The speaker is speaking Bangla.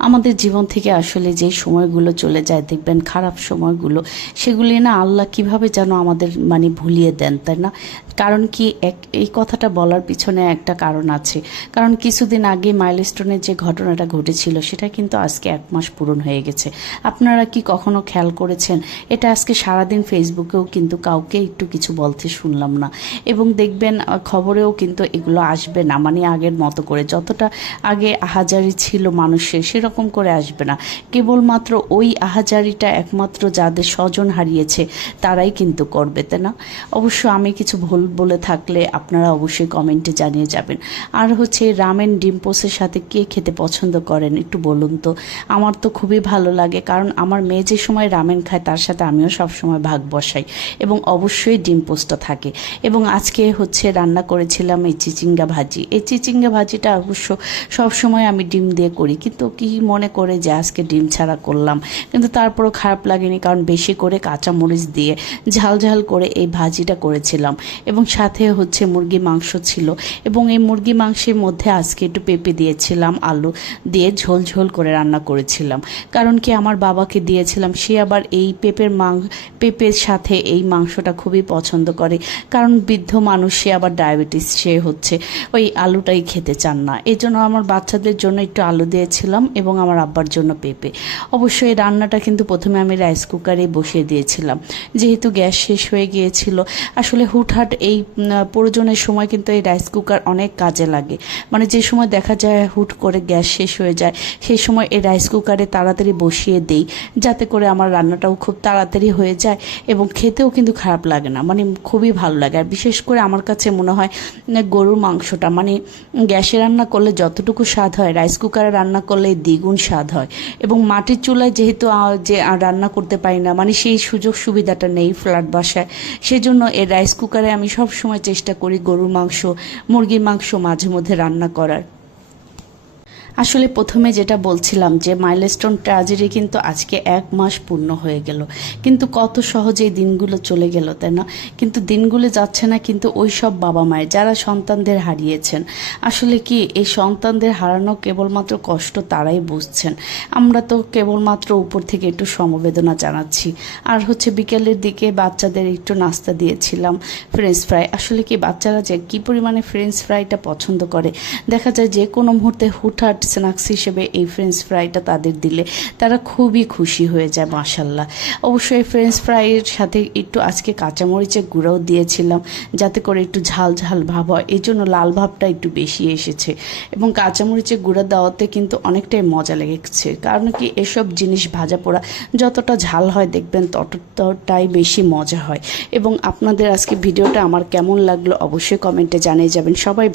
আমাদের জীবন থেকে আসলে যে সময়গুলো চলে যায় দেখবেন খারাপ সময়গুলো, সেগুলি না আল্লাহ কিভাবে যেন আমাদের ভুলিয়ে দেন, তাই না? কারণ কি এই কথাটা বলার পিছনে একটা কারণ আছে। কারণ কিছুদিন আগে মাইলস্টোনের যে ঘটনাটা ঘটেছিল সেটা কিন্তু আজকে 1 মাস পূরণ হয়ে গেছে। আপনারা কি কখনো খেয়াল করেছেন? এটা আজকে সারাদিন ফেসবুকেও কিন্তু কাউকে একটু কিছু বলতে শুনলাম না। এবং দেখবেন খবরেও কিন্তু এগুলো আসবে না, আগের মতো করে যতটা আগে আহাজারি ছিল মানুষের সেরকম করে আসবে না। কেবলমাত্র ওই আহাজারিটা একমাত্র যাদের স্বজন হারিয়েছে তারাই কিন্তু করবে, তাই না? অবশ্য আমি কিছু ভুল বলে থাকলে আপনারা অবশ্যই কমেন্টে জানিয়ে যাবেন। আর হচ্ছে রামেন ডিম পোস্টের সাথে কে খেতে পছন্দ করেন একটু বলুন তো। আমার তো খুবই ভালো লাগে, কারণ আমার মেয়ে যে সময় রামেন খায় তার সাথে আমিও সব সময় ভাগ বসাই এবং অবশ্যই ডিম পোস্টটা থাকে। এবং আজকে হচ্ছে রান্না করেছিলাম এই চিচিঙ্গা ভাজি। এই চিচিঙ্গা ভাজিটা অবশ্য সব সময় আমি ডিম দিয়ে করি, কিন্তু কি মনে করে যে আজকে ডিম ছাড়া করলাম, কিন্তু তারপরও খারাপ লাগেনি, কারণ বেশি করে কাঁচামরিচ দিয়ে ঝাল ঝাল করে এই ভাজিটা করেছিলাম। এবং সাথে হচ্ছে মুরগি মাংস ছিল, এবং এই মুরগি মাংসের মধ্যে আজকে একটু পেঁপে দিয়েছিলাম, আলু দিয়ে ঝোল ঝোল করে রান্না করেছিলাম। কারণ কি আমার বাবাকে দিয়েছিলাম, সে আবার এই পেঁপের সাথে এই মাংসটা খুবই পছন্দ করে। কারণ বৃদ্ধ মানুষ, সে আবার ডায়াবেটিস, সে হচ্ছে ওই আলুটাই খেতে চান না। এই জন্য আমার বাচ্চাদের জন্য একটু আলু দিয়েছিলাম এবং আমার আব্বার জন্য পেঁপে। অবশ্যই এই রান্নাটা কিন্তু প্রথমে আমি রাইস কুকারে বসিয়ে দিয়েছিলাম, যেহেতু গ্যাস শেষ হয়ে গিয়েছিল। আসলে হুটহাট এই প্রয়োজনের সময় কিন্তু এই রাইস কুকার অনেক কাজে লাগে। যে সময় দেখা যায় হুট করে গ্যাস শেষ হয়ে যায়, সেই সময় এই রাইস কুকারে তাড়াতাড়ি বসিয়ে দেই, যাতে করে আমার রান্নাটাও খুব তাড়াতাড়ি হয়ে যায় এবং খেতেও কিন্তু খারাপ লাগে না, খুবই ভালো লাগে। আর বিশেষ করে আমার কাছে মনে হয় গরুর মাংসটা গ্যাসে রান্না করলে যতটুকু স্বাদ হয় রাইস কুকারে রান্না করলে দ্বিগুণ স্বাদ হয়। এবং মাটির চুলায় যেহেতু যে রান্না করতে পারি না, সেই সুযোগ সুবিধাটা নেই ফ্ল্যাট বাসায়, সেজন্য এই রাইস কুকারে আমি সব সময় চেষ্টা করি গরুর মাংস, মুরগির মাংস মাঝে মধ্যে রান্না করার। আসলে প্রথমে যেটা বলছিলাম যে মাইলস্টোন ট্র্যাজেডি কিন্তু আজকে 1 মাস পূর্ণ হয়ে গেল, কিন্তু কত সহজেই দিনগুলো চলে গেল, তাই না? কিন্তু দিনগুলো যাচ্ছে না কিন্তু ওই সব বাবা মায়ের যারা সন্তানদের হারিয়েছেন। আসলে কি এই সন্তানদের হারানো কেবলমাত্র কষ্ট তারাই বুঝছেন। আমরা তো কেবলমাত্র উপর থেকে একটু সমবেদনা জানাচ্ছি। আর হচ্ছে বিকেলের দিকে বাচ্চাদের একটু নাস্তা দিয়েছিলাম, ফ্রেঞ্চ ফ্রাই। আসলে কি বাচ্চারা যে কী পরিমাণে ফ্রেঞ্চ ফ্রাইটা পছন্দ করে, দেখা যায় যে কোনো মুহূর্তে হুটহাট স্ন্যাক্স হিসেবে এই ফ্রেঞ্চ ফ্রাইটা তাদের দিলে তারা খুবই খুশি হয়ে যায়, মাশাল্লাহ। অবশ্যই ফ্রেঞ্চ ফ্রাইয়ের সাথে একটু আজকে কাঁচামরিচের গুঁড়াও দিয়েছিলাম, যাতে করে একটু ঝাল ঝাল ভাব হয়, এই জন্য লাল ভাবটা একটু বেশি এসেছে। এবং কাঁচামরিচের গুঁড়া দেওয়াতে কিন্তু অনেকটাই মজা লেগেছে, কারণ কি এসব জিনিস ভাজা পোড়া যতটা ঝাল হয় দেখবেন ততটাই বেশি মজা হয়। এবং আপনাদের আজকে ভিডিওটা আমার কেমন লাগলো অবশ্যই কমেন্টে জানিয়ে যাবেন। সবাই